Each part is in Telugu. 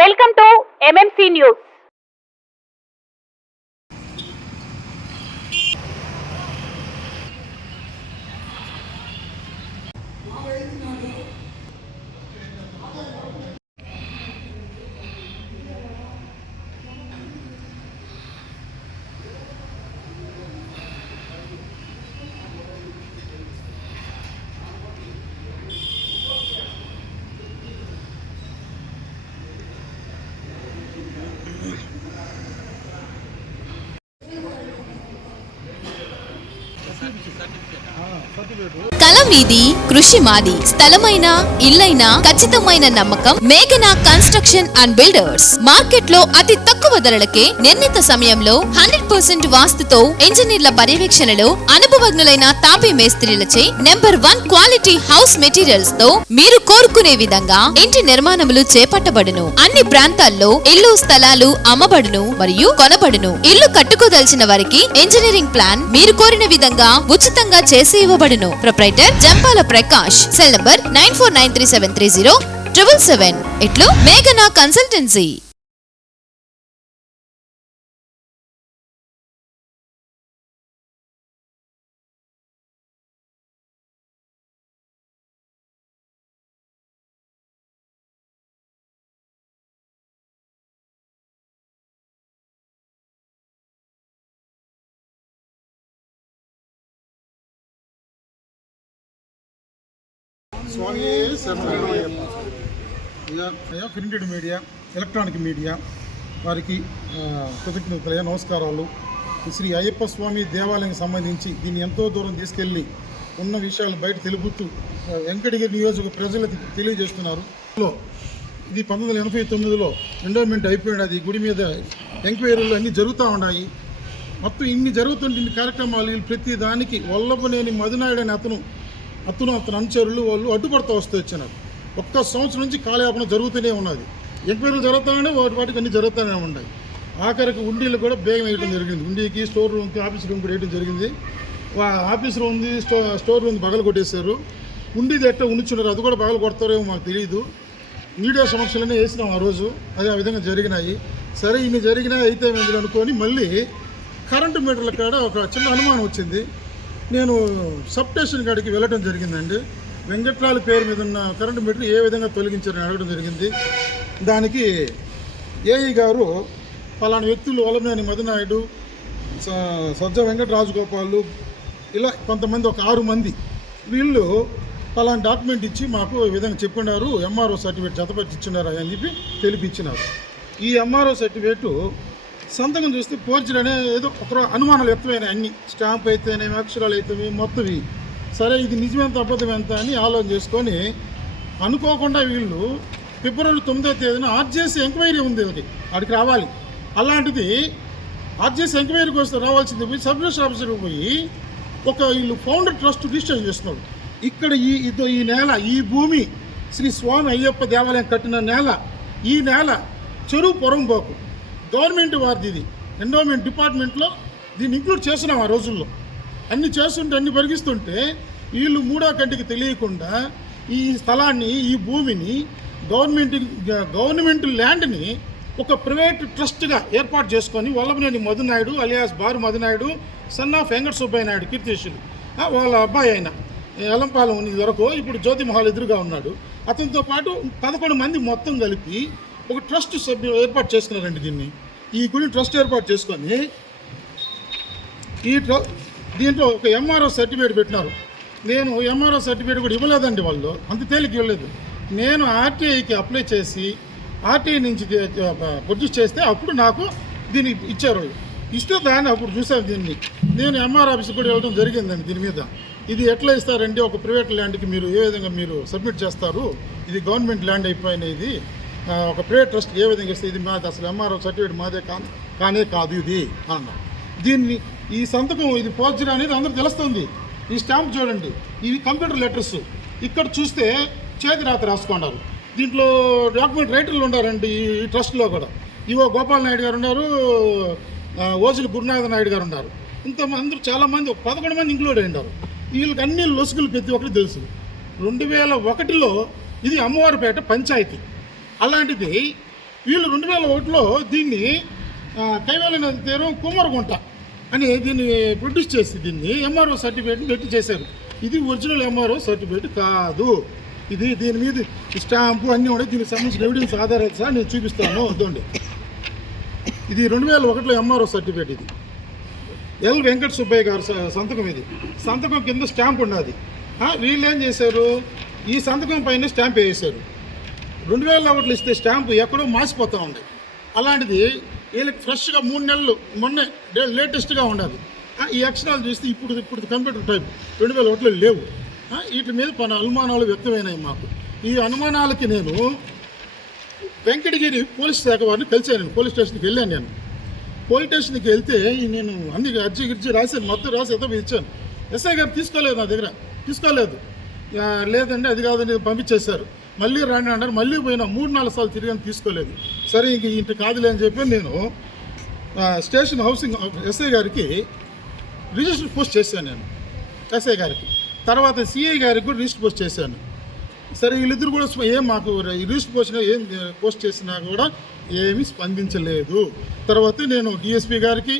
Welcome to MMC news. కలం వీధి కృషి మాది. స్థలమైన ఇల్లైనా ఖచ్చితమైన నమ్మకం మేఘనా కన్స్ట్రక్షన్ అండ్ బిల్డర్స్. మార్కెట్ లో అతి తక్కువ ధరలకే నిర్ణీత సమయంలో 100% వాస్తుతో ఇంజనీర్ల పర్యవేక్షణలో అనుభవజ్ఞులైన తాపీ మేస్త్రీలచే నెంబర్ 1 క్వాలిటీ హౌస్ మెటీరియల్స్ తో మీరు కోరుకునే విధంగా ఇంటి నిర్మాణములు చేపట్టబడును. అన్ని ప్రాంతాల్లో ఇల్లు స్థలాలు అమ్మబడును మరియు కొనబడును. ఇల్లు కట్టుకోదలిచిన వారికి ఇంజనీరింగ్ ప్లాన్ మీరు కోరిన విధంగా ఉచితంగా చేసి ఇవ్వబడును. Proprietor Jampala Prakash. Cell number 9493730777. ఇట్లు మేఘనా కన్సల్టెన్సీ. స్వామి ప్రింటెడ్ మీడియా, ఎలక్ట్రానిక్ మీడియా వారికి కృతజ్ఞతలయ్యా, నమస్కారాలు. శ్రీ అయ్యప్ప స్వామి దేవాలయానికి సంబంధించి దీన్ని ఎంతో దూరం తీసుకెళ్ళి ఉన్న విషయాలు బయట తెలుపుతూ వెంకటగిరి నియోజక ప్రజలకు తెలియజేస్తున్నారు. ఇది 1989లో ఎండోమెంట్ అయిపోయింది. అది గుడి మీద ఎంక్వైరీలు అన్నీ జరుగుతూ ఉన్నాయి. మొత్తం ఇన్ని జరుగుతుంటే ఇన్ని కార్యక్రమాలు ప్రతి దానికి వల్లభనేని మధునాయుడు అని అతను అనుచరులు వాళ్ళు అడ్డుపడుతూ వస్తూ వచ్చినారు. ఒక్క సంవత్సరం నుంచి కాలయాపన జరుగుతూనే ఉన్నది. ఎంక్వైరీలు జరుగుతూనే వాటికి అన్నీ జరుగుతూనే ఉన్నాయి. ఆఖరికి ఉండీలు కూడా బేగం వేయడం జరిగింది. ఉండీకి, స్టోర్ రూమ్కి, ఆఫీస్ రూమ్ కూడా వేయడం జరిగింది. ఆఫీస్ రూమ్ ఉంది, స్టోర్ రూమ్ పగలు కొట్టేశారు. ఉండీది ఎట్లా ఉంచున్నారు, అది కూడా పగలు కొడతారేమో మాకు తెలియదు. మీడియా సమక్షంలోనే వేసినాం ఆ రోజు. అది ఆ విధంగా జరిగినాయి. సరే ఇన్ని జరిగినాయి అయితే మేము అనుకొని మళ్ళీ కరెంటు మీటర్ల కాడ ఒక చిన్న అనుమానం వచ్చింది. నేను సబ్ స్టేషన్ కాడికి వెళ్ళడం జరిగిందండి. వెంకట్రాల పేరు మీద ఉన్న కరెంటు మీటర్ ఏ విధంగా తొలగించారని అడగడం జరిగింది. దానికి ఏఈ గారు పలానా వ్యక్తులు వల్లభనేని మధునాయుడు, సజ్జ వెంకటరాజగోపాలు, ఇలా కొంతమంది ఒక 6 మంది వీళ్ళు పలానా డాక్యుమెంట్ ఇచ్చి మాకు ఈ విధంగా చెప్పున్నారు, ఎంఆర్ఓ సర్టిఫికేట్ జతపరిచి ఇచ్చినారు అని చెప్పి తెలిపిచ్చినారు. ఈ ఎంఆర్ఓ సర్టిఫికేటు సంతకం చూస్తే ఫోర్జరీ అనే ఏదో ఒక అనుమానాలు వ్యక్తమైనాయి. అన్ని స్టాంప్ అయితేనేమి, అక్షరాలు అయితేవి మొత్తం. సరే ఇది నిజమెంత అబద్ధం ఎంత అని ఆలోచన చేసుకొని అనుకోకుండా వీళ్ళు ఫిబ్రవరి 9వ తేదీన ఆర్జేసీ ఎంక్వైరీ ఉంది, అక్కడికి రావాలి. అలాంటిది ఆర్జేసీ ఎంక్వైరీకి వస్తే రావాల్సింది పోయి సబ్ రిజిస్టర్ ఆఫీసర్కి పోయి వీళ్ళు ఫౌండర్ ట్రస్ట్ రిజిస్టర్ చేస్తున్నారు. ఇక్కడ ఈ నేల, ఈ భూమి శ్రీ స్వామి అయ్యప్ప దేవాలయం కట్టిన నేల. ఈ నేల చెరువు పొరంబోకు గవర్నమెంట్ వారిది. ఇది ఎండోమెంట్ డిపార్ట్మెంట్లో దీన్ని ఇంక్లూడ్ చేస్తున్నాం. ఆ రోజుల్లో అన్ని చేస్తుంటే అన్ని పరిగిస్తుంటే వీళ్ళు మూడో కంటికి తెలియకుండా ఈ స్థలాన్ని, ఈ భూమిని గవర్నమెంట్ ల్యాండ్ని ఒక ప్రైవేట్ ట్రస్ట్గా ఏర్పాటు చేసుకొని Vallabhaneni Madhunaidu alias Baru Madhunaidu, son of Venkata Subbaiah Naidu కీర్తిశులు, వాళ్ళ అబ్బాయి అయిన ఎలంపాలెం ఇది వరకు ఇప్పుడు జ్యోతి మహల్ ఎదురుగా ఉన్నాడు. అతనితో పాటు 11 మంది మొత్తం కలిపి ఒక ట్రస్ట్ సభ్యులు ఏర్పాటు చేసుకున్నారండి. దీన్ని ఈ గుడి ట్రస్ట్ ఏర్పాటు చేసుకొని దీంట్లో ఒక ఎంఆర్ఓ సర్టిఫికేట్ పెట్టినారు. నేను ఎంఆర్ఓ సర్టిఫికేట్ కూడా ఇవ్వలేదండి, వాళ్ళు అంత తేలిక ఇవ్వలేదు. నేను ఆర్టీఐకి అప్లై చేసి ఆర్టీఐ నుంచి ప్రొడ్యూస్ చేస్తే అప్పుడు నాకు దీన్ని ఇచ్చారు. ఇస్తే దాన్ని అప్పుడు చూసాను. దీన్ని నేను ఎంఆర్ ఆఫీస్కి కూడా వెళ్ళడం జరిగిందండి. దీని మీద ఇది ఎట్లా ఇస్తారంటే ఒక ప్రైవేట్ ల్యాండ్కి మీరు ఏ విధంగా మీరు సబ్మిట్ చేస్తారు, ఇది గవర్నమెంట్ ల్యాండ్ అయిపోయిన ఇది ఒక ప్రైవేట్ ట్రస్ట్ ఏ విధంగా ఇస్తే ఇది మాది, అసలు ఎంఆర్ఓ సర్టిఫికేట్ మాదే కానే కాదు ఇది అన్న. దీన్ని ఈ సంతకం ఇది ఫోర్జరీ అనేది అందరూ తెలుస్తుంది. ఈ స్టాంప్ చూడండి, ఇవి కంప్యూటర్ లెటర్స్. ఇక్కడ చూస్తే చేతి రాత రాసుకున్నారు. దీంట్లో డాక్యుమెంట్ రైటర్లు ఉన్నారండి ఈ ట్రస్ట్లో కూడా. ఈవో గోపాల్ నాయుడు గారు ఉన్నారు, ఓజులు గురునాథ నాయుడు గారు ఉన్నారు. ఇంతమంది చాలామంది, 11 మంది ఇంక్లూడ్ అయ్యారు. వీళ్ళకి అన్ని లొసుగులు ప్రతి ఒక్కరికి తెలుసు. 2001లో ఇది అమ్మవారిపేట పంచాయతీ. అలాంటిది వీళ్ళు 2001లో దీన్ని కైవేలి నది తీరం కుమ్మరగుంట అని దీన్ని ప్రొడ్యూస్ చేసి దీన్ని ఎంఆర్ఓ సర్టిఫికేట్ని పెట్టి చేశారు. ఇది ఒరిజినల్ ఎంఆర్ఓ సర్టిఫికేట్ కాదు. ఇది దీని మీద స్టాంపు అన్నీ ఉన్నాయి. దీనికి సంబంధించిన ఎవిడెన్స్ ఆధారాలు సార్ నేను చూపిస్తాను. అదండి, ఇది 2001లో ఎంఆర్ఓ సర్టిఫికేట్. ఇది ఎల్ వెంకట సుబ్బయ్య గారు సంతకం. ఇది సంతకం కింద స్టాంప్ ఉన్నది. వీళ్ళు ఏం చేశారు, ఈ సంతకం పైన స్టాంప్ వేసారు. 2001లో ఇస్తే స్టాంపు ఎక్కడో మాసిపోతూ ఉంది. అలాంటిది వీళ్ళకి ఫ్రెష్గా 3 నెలలు మొన్నే లేటెస్ట్గా ఉండాలి. ఈ అక్షరాలు చూస్తే ఇప్పుడు కంప్యూటర్ టైప్ 2001లో లేవు. వీటి మీద కొన్ని అనుమానాలు వ్యక్తమైనాయి మాకు. ఈ అనుమానాలకి నేను వెంకటగిరి పోలీస్ శాఖ వారిని కలిశాను. పోలీస్ స్టేషన్కి వెళ్ళాను. నేను పోలీస్ స్టేషన్కి వెళ్తే నేను అన్ని అర్జీ రాశాను, మొత్తం రాసి ఏదో ఇచ్చాను. ఎస్ఐ గారు తీసుకోలేదు, నా దగ్గర తీసుకోలేదు. లేదండి అది కాదని పంపించేశారు. మళ్ళీ రాండి అన్నారు. మళ్ళీ పోయినా 3-4 సార్లు తిరిగాను, తీసుకోలేదు. సరే ఇంక ఇంటి కాదులే అని చెప్పి నేను స్టేషన్ హౌసింగ్ ఎస్ఐ గారికి రిజిస్టర్ పోస్ట్ చేశాను. నేను ఎస్ఐ గారికి, తర్వాత సిఐ గారికి కూడా రిజిస్టర్ పోస్ట్ చేశాను. సరే వీళ్ళిద్దరు కూడా మాకు రిజిస్టర్ పోస్ట్ చేసినా కూడా ఏమీ స్పందించలేదు. తర్వాత నేను డిఎస్పీ గారికి,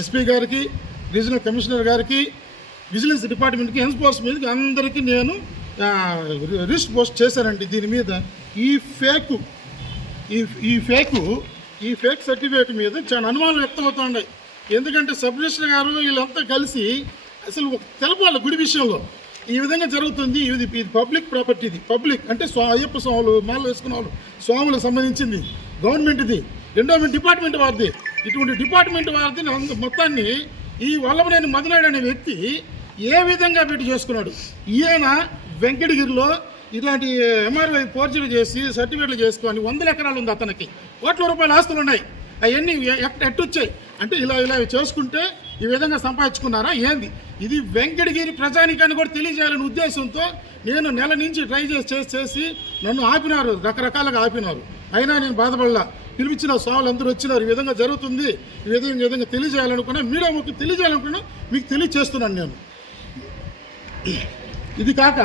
ఎస్పీ గారికి, రీజనల్ కమిషనర్ గారికి, విజిలెన్స్ డిపార్ట్మెంట్కి, ఎన్ఫోర్స్మెంట్కి అందరికీ నేను రిజిస్టర్ పోస్ట్ చేశానండి. దీని మీద ఈ ఫేక్ సర్టిఫికేట్ మీద చాలా అనుమానాలు వ్యక్తమవుతున్నాయి. ఎందుకంటే సబ్ రిజిస్టర్ గారు వీళ్ళంతా కలిసి అసలు తెలపాలి గుడి విషయంలో ఈ విధంగా జరుగుతుంది. ఇది పబ్లిక్ ప్రాపర్టీ. ఇది పబ్లిక్ అంటే అయ్యప్ప స్వాములు మాల వేసుకున్న వాళ్ళు స్వాములకు సంబంధించింది. గవర్నమెంట్ ఇది, ఎండోమెంట్ డిపార్ట్మెంట్ వారిది. ఇటువంటి డిపార్ట్మెంట్ వారిది మొత్తాన్ని ఈ వల్లభనేని మధునాయుడు అనే వ్యక్తి ఏ విధంగా పెట్టి చేసుకున్నాడు. ఈయన వెంకటగిరిలో ఇలాంటి ఎంఆర్ఐ ఫోర్జరీ చేసి సర్టిఫికేట్లు చేసుకొని 100 ఎకరాలు ఉంది. అతనికి కోట్ల రూపాయల ఆస్తులు ఉన్నాయి. అవన్నీ ఎట్టొచ్చాయి అంటే ఇలా చేసుకుంటే ఈ విధంగా సంపాదించుకున్నారా ఏంది? ఇది వెంకటగిరి ప్రజానికాన్ని కూడా తెలియజేయాలనే ఉద్దేశంతో నేను నెల నుంచి ట్రై చేసి నన్ను ఆపినారు, రకరకాలుగా ఆపినారు. అయినా నేను బాధపడలా. పిలిపించిన స్వాములు అందరూ వచ్చినారు. ఈ విధంగా జరుగుతుంది, ఈ విధంగా తెలియజేయాలనుకున్నా, మీడియా ముఖ్యం తెలియజేయాలనుకున్నా మీకు తెలియచేస్తున్నాను నేను. ఇది కాక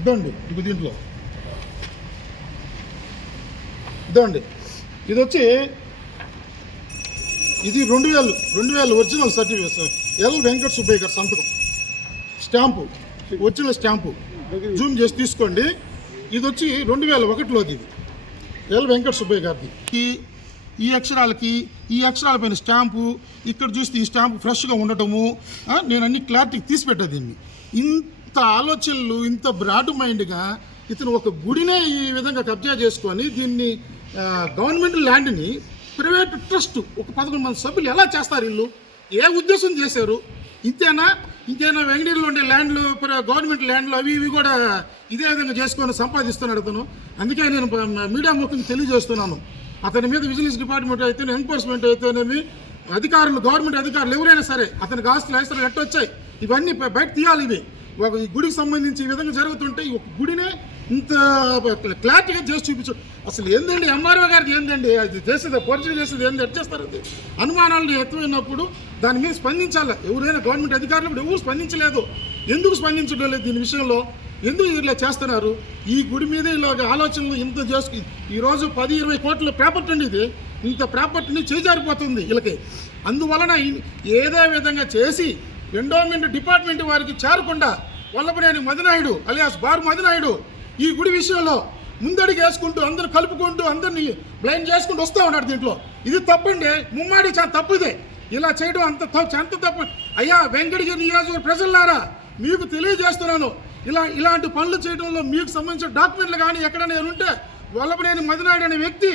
ఇదండి, దీంట్లో ఇదండి, ఇది వచ్చి ఇది 2000 original certificate. L Venkata Subbaiah గారు సంతకం, స్టాంపు, ఒరిజినల్ స్టాంపు. జూమ్ చేసి తీసుకోండి. ఇది వచ్చి 2001లోది. ఇది ఎల్ వెంకట సుబ్బయ్య గారిది. ఈ అక్షరాల పైన స్టాంపు, ఇక్కడ చూస్తే ఈ స్టాంపు ఫ్రెష్గా ఉండటము. నేను అన్ని క్లారిటీకి తీసిపెట్టా దీన్ని. ఇంత ఆలోచనలు, ఇంత బ్రాడ్ మైండ్గా ఇతను ఒక గుడినే ఈ విధంగా కబ్జా చేసుకొని దీన్ని గవర్నమెంట్ ల్యాండ్ని ప్రైవేట్ ట్రస్ట్ ఒక 11 మంది సభ్యులు ఎలా చేస్తారు? వీళ్ళు ఏ ఉద్దేశం చేశారు? ఇంకేనా వెంకటగిరిలో ఉండే ల్యాండ్లు, గవర్నమెంట్ ల్యాండ్లు అవి ఇవి కూడా ఇదే విధంగా చేసుకొని సంపాదిస్తున్నాడు అతను. అందుకే నేను మీడియా ముఖ్యంగా తెలియజేస్తున్నాను. అతని మీద విజిలెన్స్ డిపార్ట్మెంట్ అయితే, ఎన్ఫోర్స్మెంట్ అయితేనేమి, అధికారులు, గవర్నమెంట్ అధికారులు ఎవరైనా సరే అతనికి ఆస్తులు ఐస్తులు ఎట్టొచ్చాయి ఇవన్నీ బయట తీయాలి. ఇవి ఈ గుడికి సంబంధించి ఈ విధంగా జరుగుతుంటే ఈ ఒక గుడినే ఇంత క్లారిటీగా చేసి చూపించు. అసలు ఏందండి ఎంఆర్ఓ గారికి ఏందండి అది చేసేది, పోర్చరీ చేసేది ఏంది, ఎట్ చేస్తారు? అది అనుమానాలు ఎక్కువైనప్పుడు దాని మీద స్పందించాలి. ఎవరైనా గవర్నమెంట్ అధికారులు కూడా ఎవరు స్పందించలేదు. ఎందుకు స్పందించడం లేదు దీని విషయంలో? ఎందుకు ఇలా చేస్తున్నారు? ఈ గుడి మీద ఇలా ఆలోచనలు ఇంత చేసుకు ఈరోజు 10-20 కోట్ల ప్రాపర్టీ అండి. ఇది ఇంత ప్రాపర్టీని చేజారిపోతుంది వీళ్ళకి. అందువలన ఏదే విధంగా చేసి ఎండోమెంట్ డిపార్ట్మెంట్ వారికి చేరకుండా వల్లభనేని మధునాయుడు అలియాస్ బారు మధునాయుడు ఈ గుడి విషయంలో ముందడికి వేసుకుంటూ అందరూ కలుపుకుంటూ అందరినీ బ్లైండ్ చేసుకుంటూ వస్తూ ఉన్నాడు. దీంట్లో ఇది తప్పండి, ముమ్మాడి చాలా తప్పు. ఇదే ఇలా చేయడం అంత తప్పు. అయ్యా వెంకటగిరి నియోజకవర్గ ప్రజలారా, మీకు తెలియజేస్తున్నాను, ఇలాంటి పనులు చేయడంలో మీకు సంబంధించిన డాక్యుమెంట్లు కానీ ఎక్కడైనా ఉంటే వల్లభనేని మధునాయుడు అనే వ్యక్తి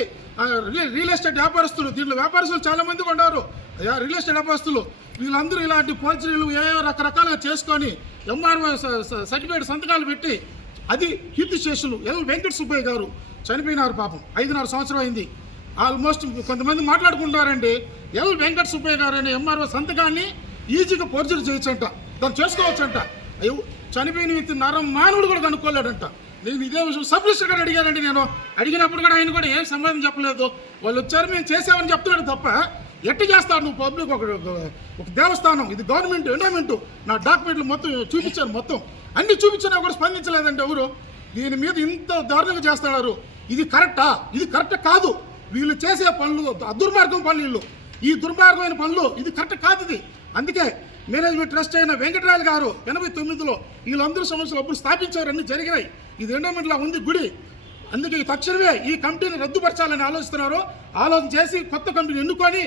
రియల్ ఎస్టేట్ వ్యాపారస్తులు, దీంట్లో వ్యాపారస్తులు చాలా మంది ఉన్నారు. అయ్యా రియల్ ఎస్టేట్ వ్యాపారస్తులు వీళ్ళందరూ ఇలాంటి పోర్చరీలు ఏవో రకరకాలుగా చేసుకొని ఎంఆర్ఓ సర్టిఫికేట్ సంతకాలు పెట్టి అది కీర్తి శేషులు ఎల్ వెంకట సుబ్బయ్య గారు చనిపోయినారు. పాపం 5.5 సంవత్సరం అయింది. ఆల్మోస్ట్ కొంతమంది మాట్లాడుకుంటారండి, ఎల్ వెంకట సుబ్బయ్య గారు అనే ఎంఆర్ఓ సంతకాన్ని ఈజీగా పోర్చరీ చేయొచ్చంట, దాన్ని చేసుకోవచ్చంట. అయ్యో చనిపోయిన వ్యక్తి మానవుడు కూడా కనుక్కోలేడంట. నేను ఇదే విషయం సబ్ రిజిస్టర్ గారు అడిగానండి. నేను అడిగినప్పుడు కూడా ఆయన కూడా ఏం సంబంధం చెప్పలేదు. వాళ్ళు వచ్చారు, మేము చేసామని చెప్తున్నాడు తప్ప ఎట్టు చేస్తాడు నువ్వు? పబ్లిక్ ఒక దేవస్థానం, ఇది గవర్నమెంట్ ఎండోమెంట్. నా డాక్యుమెంట్లు మొత్తం చూపించాను, మొత్తం అన్ని చూపించినా కూడా స్పందించలేదంటే ఎవరు? దీని మీద ఇంత దారుణంగా చేస్తున్నారు. ఇది కరెక్టా? ఇది కరెక్ట్ కాదు. వీళ్ళు చేసే పనులు దుర్మార్గం పనులు, ఈ దుర్మార్గమైన పనులు ఇది కరెక్ట్ కాదు. ఇది అందుకే మేనేజ్మెంట్ ట్రస్ట్ అయిన వెంకటరాయలు గారు 89లో వీళ్ళందరూ సమస్యలు అప్పుడు స్థాపించారు, అన్ని జరిగినాయి. ఇది ఎండోమెంట్లో ఉంది గుడి. అందుకే తక్షణమే ఈ కమిటీని రద్దుపరచాలని ఆలోచిస్తున్నారు. ఆలోచన చేసి కొత్త కమిటీని ఎన్నుకొని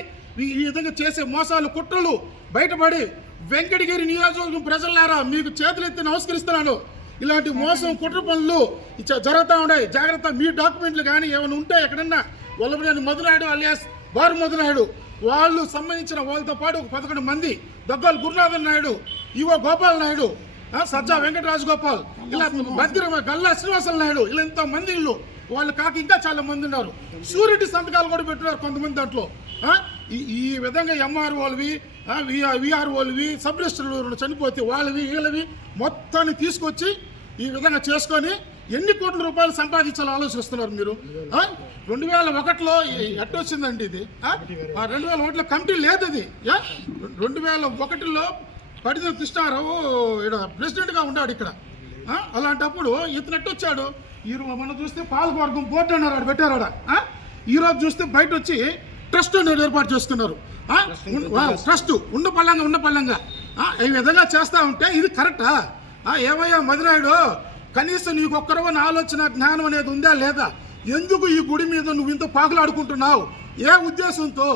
ఈ విధంగా చేసే మోసాలు కుట్రలు బయటపడి వెంకటగిరి నియోజకవర్గం ప్రజలారా మీకు చేతులెత్తి నమస్కరిస్తున్నాను. ఇలాంటి మోసం కుట్ర పనులు జరుగుతూ ఉన్నాయి. జాగ్రత్త. మీ డాక్యుమెంట్లు కానీ ఏమైనా ఉంటే ఎక్కడన్నా వల్లభనేని మధునాయుడు అలియాస్ బారు మధునాయుడు వాళ్ళు సంబంధించిన వాళ్ళతో పాటు ఒక 11 మంది, దగ్గాలు గురునాథన్ నాయుడు, ఈవో గోపాల్ నాయుడు, సజ్జా వెంకటరాజు గోపాల్, ఇలా గల్లా శ్రీనివాసల నాయుడు, ఇలా ఎంతమంది ఇల్లు వాళ్ళు కాక ఇంకా చాలా మంది ఉన్నారు. షూరిటీ సంతకాలు కూడా పెట్టినారు కొంతమంది దాంట్లో. ఈ విధంగా ఎంఆర్ఓలవి, విఆర్ఓలవి, సబ్ రిజిస్టర్లు చనిపోతే వాళ్ళవి వీళ్ళవి మొత్తాన్ని తీసుకొచ్చి ఈ విధంగా చేసుకొని ఎన్ని కోట్ల రూపాయలు సంపాదించాలో ఆలోచిస్తున్నారు మీరు. 2001లో ఎట్టొచ్చిందండి ఇది. 2001లో కమిటీ లేదు. ఇది 2001లో పడిన కృష్ణారావు ఇక్కడ ప్రెసిడెంట్గా ఉన్నాడు ఇక్కడ. అలాంటప్పుడు ఇతను ఎట్టొచ్చాడు. మనం చూస్తే పాలకవర్గం బోర్డు అన్నారు, ఆడ పెట్టారు. ఆడ ఈరోజు చూస్తే బయట వచ్చి ట్రస్ట్ అనేది ఏర్పాటు చేస్తున్నారు. ట్రస్ట్ ఉన్న పళ్ళంగా ఈ విధంగా చేస్తూ ఉంటే ఇది కరెక్టా? ఏమయ్యా మధునాయుడు, కనీసం నీకు ఒక్కరవని ఆలోచన జ్ఞానం అనేది ఉందా లేదా? ఎందుకు ఈ గుడి మీద నువ్వు ఇంత పాకులాడుకుంటున్నావు? ఏ ఉద్దేశంతో?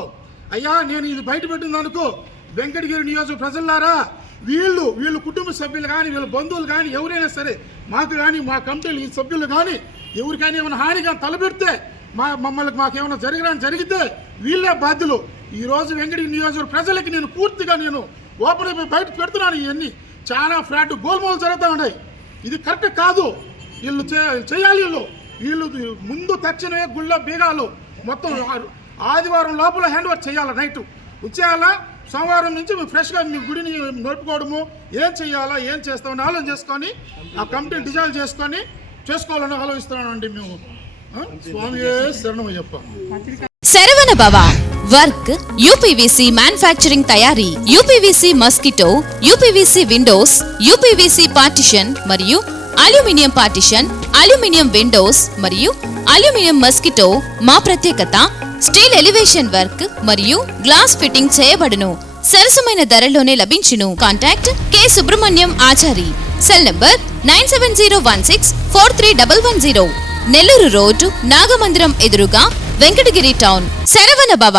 అయ్యా నేను ఇది బయట పెట్టిందనుకో, వెంకటగిరి నియోజక ప్రజలారా, వీళ్ళు కుటుంబ సభ్యులు కానీ వీళ్ళ బంధువులు కానీ ఎవరైనా సరే మాకు కానీ మా కమిటీలు ఈ సభ్యులు కానీ ఎవరికైనా ఏమైనా హానిగా తలపెడితే మాకేమైనా జరిగితే వీళ్ళే బాధ్యులు. ఈరోజు వెంకటగిరి నియోజకవర్గ ప్రజలకి నేను పూర్తిగా ఓపెన్ అయిపోయి బయట పెడుతున్నాను. ఇవన్నీ చాలా ఫ్రాడ్ గోల్మాలు జరుగుతూ ఉన్నాయి. ఇది కరెక్ట్ కాదు. వీళ్ళు చేయాలి. వీళ్ళు ముందు తక్షణమే గుళ్ళ బీగాలు మొత్తం ఆదివారం లోపల హ్యాండ్ ఓవర్ చేయాలి. నైట్ వచ్చేయాలా, సోమవారం నుంచి ఫ్రెష్గా మీ గుడిని నడుపుకోవడము, ఏం చేయాలా ఏం చేస్తామని ఆలోచన చేసుకొని ఆ కమిటీని డిజైన్ చేసుకోవాలని ఆలోచిస్తున్నానండి మేము. స్వామి శరణమయ్యప్ప. శరవణ భవ వర్క్ యూపీవీసీ మ్యానుఫ్యాక్చరింగ్ తయారీ, UPVC mosquito, UPVC Windows, UPVC partition మరియు అల్యూమినియం పార్టిషన్, అల్యూమినియం విండోస్ మరియు అల్యూమినియం మస్కిటో. మా ప్రత్యేకత స్టీల్ ఎలివేషన్ వర్క్ మరియు గ్లాస్ ఫిట్టింగ్ చేయబడును. సరసమైన ధరలోనే లభించును. Contact K Subrahmanyam Achari. Cell number 9701643110. Nellore road Nagamandiram ఎదురుగా వెంకటగిరి టౌన్. శరవణ భవ.